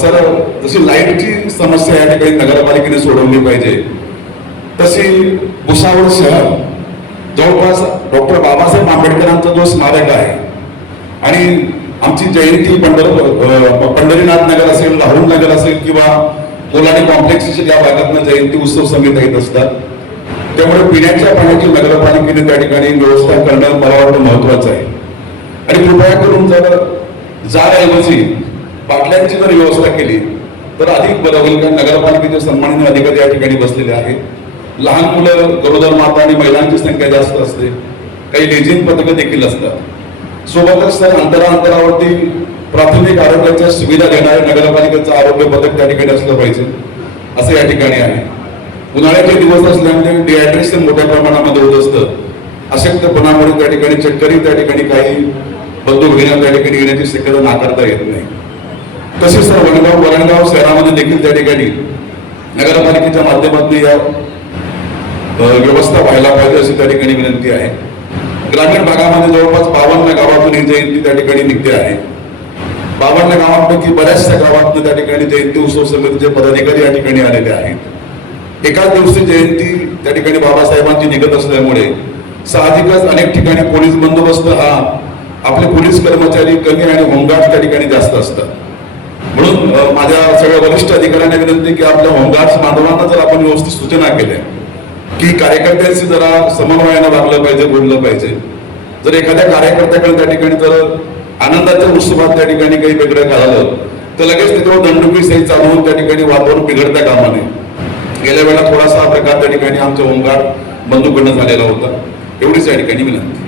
Sir जशी लाईटची समस्या या ठिकाणी नगरपालिकेने सोडवली पाहिजे. तशी भुसावळ शहर जवळपास डॉक्टर बाबासाहेब आंबेडकरांचा जो स्मारक आहे आणि आमची जयंती पंढर पंढरीनाथ नगर असेल लाहोर नगर असेल किंवा कोलाडी कॉम्प्लेक्स ज्या या भागातनं जयंती उत्सव समित्या येत असतात त्यामुळे पिण्याच्या पाण्याची नगरपालिकेने त्या ठिकाणी व्यवस्था करणं मला वाटतं महत्वाचं आहे. आणि कृपया करून जर जाण्याऐवजी बाटल्यांची जर व्यवस्था केली. तर अधिक बरं होईल कारण नगरपालिकेचे सन्मानित अधिकारी या ठिकाणी बसलेले आहेत. लहान मुलं गरोदर माता आणि महिलांची संख्या जास्त असते. काही लेझिम पथकं देखील असतात. सोबतच तर अंतरांतरावरती प्राथमिक आरोग्याच्या सुविधा देणारे नगरपालिकेचं आरोग्य पथक त्या ठिकाणी असलं पाहिजे. असं या ठिकाणी आहे. उन्हाळ्याचे दिवस असल्यामुळे डिहायड्रेशन मोठ्या प्रमाणामध्ये होत असतं. अशक्तपणामुळे त्या ठिकाणी चक्करी त्या ठिकाणी काही बंदूक घेण्यात त्या ठिकाणी येण्याची शक्यता नाकारता येत नाही. तसेच सर वडगाव वरणगाव शहरामध्ये देखील त्या ठिकाणी नगरपालिकेच्या माध्यमातून या व्यवस्था व्हायला पाहिजे अशी त्या ठिकाणी विनंती आहे. ग्रामीण भागामध्ये जवळपास बावन्न गावातून ही जयंती त्या ठिकाणी निघते आहे. बावन्न गावांपैकी बऱ्याचशा गावातून त्या ठिकाणी जयंती उत्सव समितीचे पदाधिकारी या ठिकाणी आलेले आहेत. एकाच दिवशी जयंती त्या ठिकाणी बाबासाहेबांची निघत असल्यामुळे साहजिकच अनेक ठिकाणी पोलीस बंदोबस्त हा आपले पोलीस कर्मचारी कमी आणि होमगार्ड त्या ठिकाणी जास्त असतात. म्हणून माझ्या सगळ्या वरिष्ठ अधिकाऱ्यांना विनंती की आपल्या होमगार्ड बांधवांना जर आपण व्यवस्थित सूचना केल्या की कार्यकर्त्यांशी जरा समन्वयानं वागलं पाहिजे बोललं पाहिजे. जर एखाद्या कार्यकर्त्याकडे त्या ठिकाणी जर आनंदाच्या उत्सवात त्या ठिकाणी काही वेगळं झालं तर लगेच त्याच्यावर दंडुपीसही चालू होऊन त्या ठिकाणी वातावरण बिघडत्या कामा नये गेल्या वेळेला थोडासा प्रकार त्या ठिकाणी आमच्या होमगार्ड बंधूकडनं झालेला होता. एवढीच या ठिकाणी विनंती.